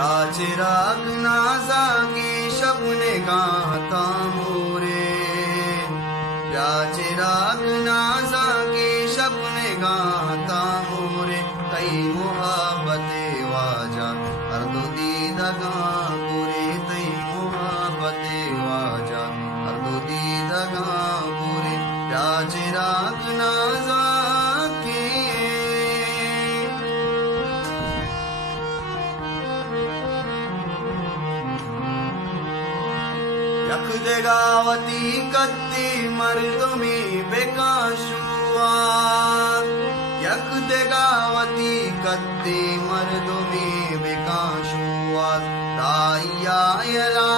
चिराग नाजा की शबने गाता मोरे, चिराग नाजा की शबने गाता मोरे, तई मोहब्बते वाजा हर दो दीदगा पूरे, तई मोहब्बते वाजा हर दो दीदगा पूरे, चिराग नाजा यख देगावती कत्ती मर्दमी बेकाशुआ, यख देगावती कत्ती मर्दमी बेकाशुआ, ताइया यला